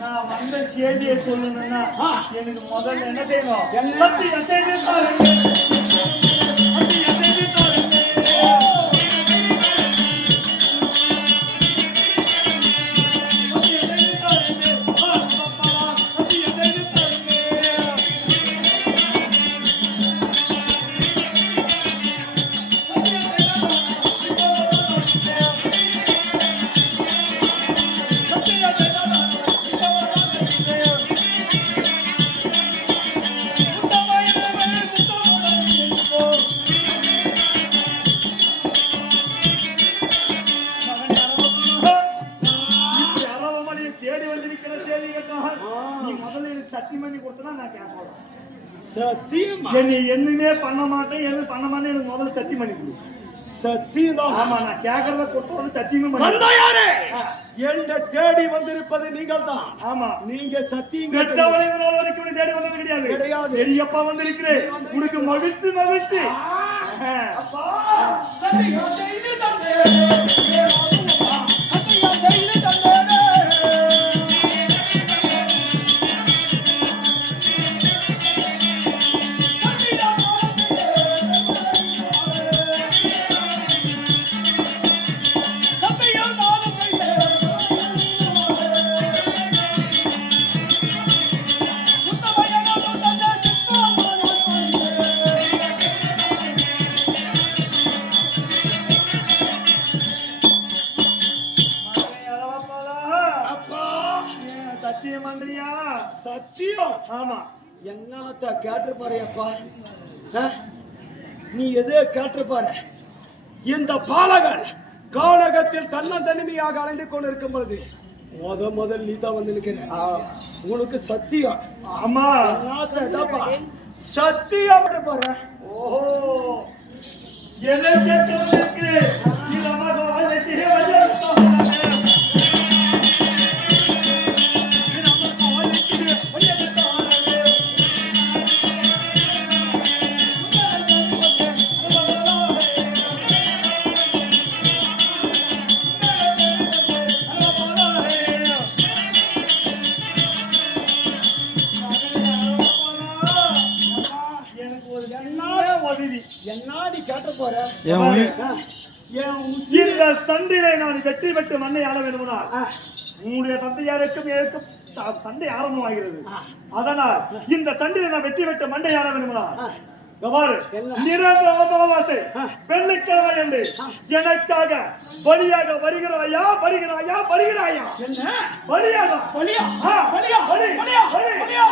நான் வந்த செய்தியை சொல்லணும்னா. எனக்கு முதல்ல என்ன செய்யணும் என்ன? சத்தியம் தேடி வந்திருக்கிற செய்தி கேட்டால் நீ முதல்ல எனக்கு சத்தியம் பண்ணி கொடுத்தனா நான் கேட்கலாம் சத்தியமா என்னை என்னமே பண்ண மாட்டேன் எதுவும் பண்ண மாட்டேன் எனக்கு முதல்ல சத்தியம் பண்ணி கொடு. சத்தியம் ஆமா நான் கேட்கறத கொடுத்தவன சத்தியமே வந்தா யாரு. என்ன தேடி வந்திருப்பது நீங்கள் தான் ஆமா. நீங்க சத்தியம் இந்த நாள் வரைக்கும் தேடி வந்தது கிடையாது. கிடையாது. பெரியப்பா வந்திருக்கிறேன். உனக்கு மகிழ்ச்சி மகிழ்ச்சி. அப்பா சத்தியம் சத்தியம். ஆமா. என்னத்த கேட்டிருப்பாரு அப்பா ஆ? நீ எதோ கேட்டிருப்பாரு? இந்த பாலகன் கானகத்தில் தன்னந்தனிமையாக அலைந்து கொண்டிருக்கும் பொழுது முத முதல் நீ தான் வந்து நிற்கிற. உனக்கு சத்தியம். ஆமா. என்னத்த இதப்பா? சத்தியம் போற ஓஹோ. எதை கேட்டு உதவி. கேட்ட போற. என் சண்டையிலே நான் வெற்றி பெற்று மண்ணை ஆள வேண்டுமானால். உங்களுடைய தந்தையாருக்கும் எனக்கும் சண்டை ஆரம்பமாகிறது. அதனால் இந்த சண்டையை நான் வெற்றி பெற்ற மண்டை ஆள வேண்டுமானால் என்ன? நிரந்தர அமாவாசை. வெள்ளிக்கிழமை என்று எனக்காக பலியாக வருகிறாயா வருகிறாயா வருகிறாயா? என்ன? பலியாக பலியா. பலியா?